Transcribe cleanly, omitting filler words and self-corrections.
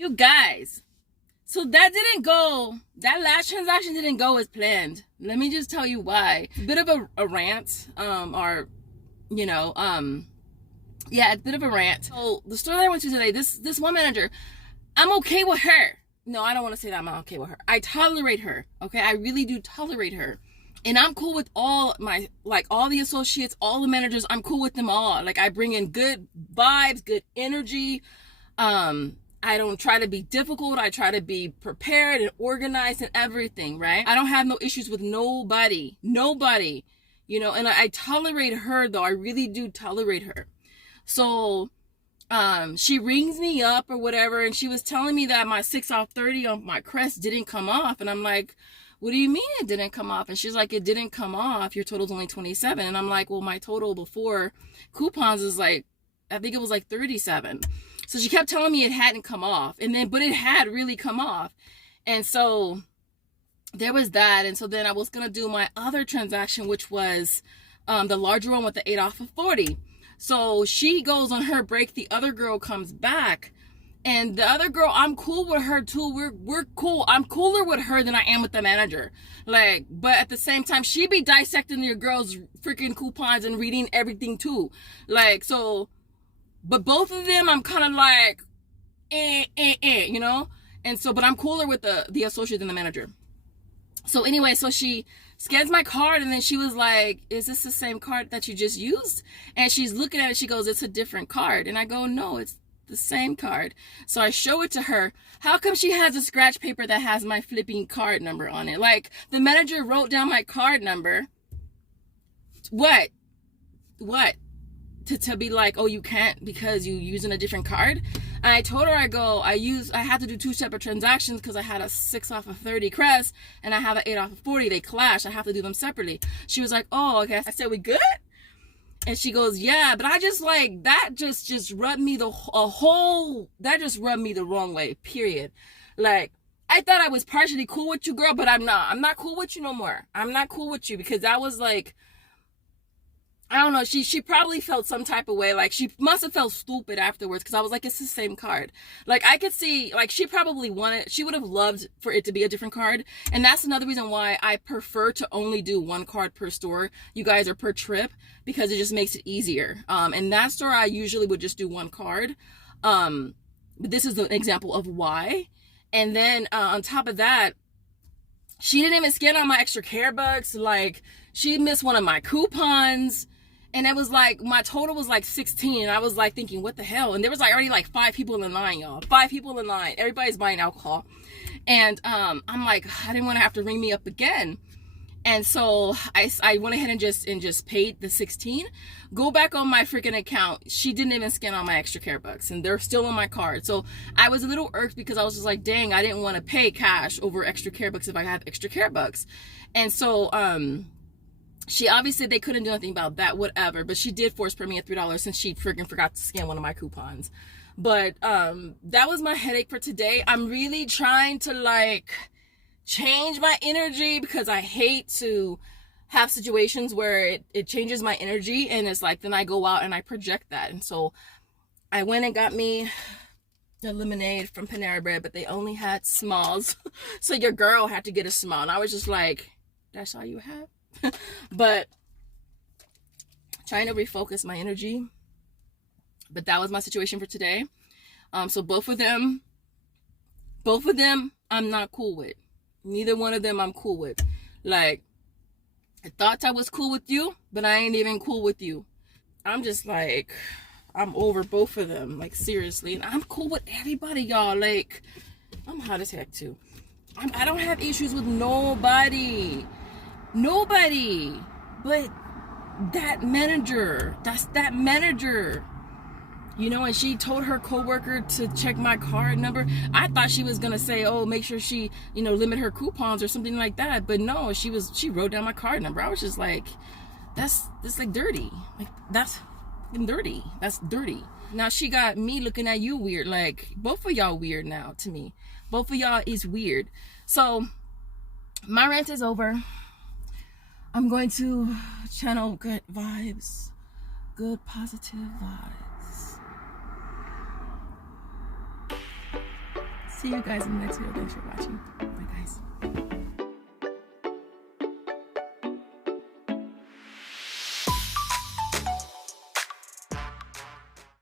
You guys, so that last transaction didn't go as planned. Let me just tell you why. It's a bit of a rant, yeah, it's a bit of a rant. So the store that I went to today, this one manager, I'm okay with her. No, I don't want to say that I'm not okay with her. I tolerate her, okay? I really do tolerate her. And I'm cool with all all the associates, all the managers. I'm cool with them all. Like, I bring in good vibes, good energy. I don't try to be difficult. I try to be prepared and organized and everything, right? I don't have no issues with nobody, and I tolerate her though. I really do tolerate her. So, she rings me up or whatever, and she was telling me that my 6 off 30 on my crest didn't come off. And I'm like, what do you mean it didn't come off? And she's like, it didn't come off. Your total's only 27. And I'm like, well, my total before coupons is I think it was 37. So she kept telling me it hadn't come off, but it had really come off. And so there was that. And so then I was going to do my other transaction, which was the larger one with the 8 off of 40. So she goes on her break. The other girl comes back, and the other girl, I'm cool with her too. We're cool. I'm cooler with her than I am with the manager. But at the same time, she be dissecting your girl's freaking coupons and reading everything too. But both of them, I'm kind of And so, but I'm cooler with the associate than the manager. So anyway, so she scans my card, and then she was like, is this the same card that you just used? And she's looking at it. She goes, it's a different card. And I go, no, it's the same card. So I show it to her. How come she has a scratch paper that has my flipping card number on it? The manager wrote down my card number. What? To be like, oh, you can't because you using a different card. And I told her, I had to do 2 separate transactions because I had a 6 off of 30 crest and I have an 8 off of 40. They clash. I have to do them separately. She was like, oh, okay. I said, we good? And she goes, yeah. But I just that just rubbed me that just rubbed me the wrong way, period. I thought I was partially cool with you, girl, but I'm not cool with you no more. I'm not cool with you because that was I don't know, she probably felt some type of way. She must have felt stupid afterwards, because I was like, it's the same card. I could see, she probably she would have loved for it to be a different card. And that's another reason why I prefer to only do 1 card per store, you guys, or per trip, because it just makes it easier. In that store, I usually would just do 1 card. But this is an example of why. And then on top of that, she didn't even scan on my extra care bucks. She missed one of my coupons. And it was my total was 16. And I was thinking, what the hell? And there was already 5 people in line, y'all. 5 people in line. Everybody's buying alcohol. And I'm I didn't want to have to ring me up again. And so I went ahead and just paid the 16. Go back on my freaking account. She didn't even scan on my extra care bucks, and they're still on my card. So I was a little irked because I was just dang, I didn't want to pay cash over extra care bucks if I have extra care bucks. And so she obviously, they couldn't do anything about that, whatever. But she did force pay me $3 since she freaking forgot to scan one of my coupons. But that was my headache for today. I'm really trying to change my energy, because I hate to have situations where it changes my energy, and it's then I go out and I project that. And so I went and got me the lemonade from Panera Bread, but they only had smalls. So your girl had to get a small, and I was just that's all you have? But trying to refocus my energy. But that was my situation for today. So both of them I'm not cool with. Neither one of them I'm cool with. I thought I was cool with you, but I ain't even cool with you. I'm just I'm over both of them, seriously. And I'm cool with everybody, y'all. I'm hot as heck too. I don't have issues with nobody, but that manager, and she told her coworker to check my card number. I thought she was gonna say, oh, make sure she, limit her coupons or something like that. But no, she wrote down my card number. I was just that's dirty. That's dirty. That's dirty. Now she got me looking at you weird. Both of y'all weird now to me. Both of y'all is weird. So my rant is over. I'm going to channel good vibes, good positive vibes. See you guys in the next video. Thanks for watching. Bye, guys.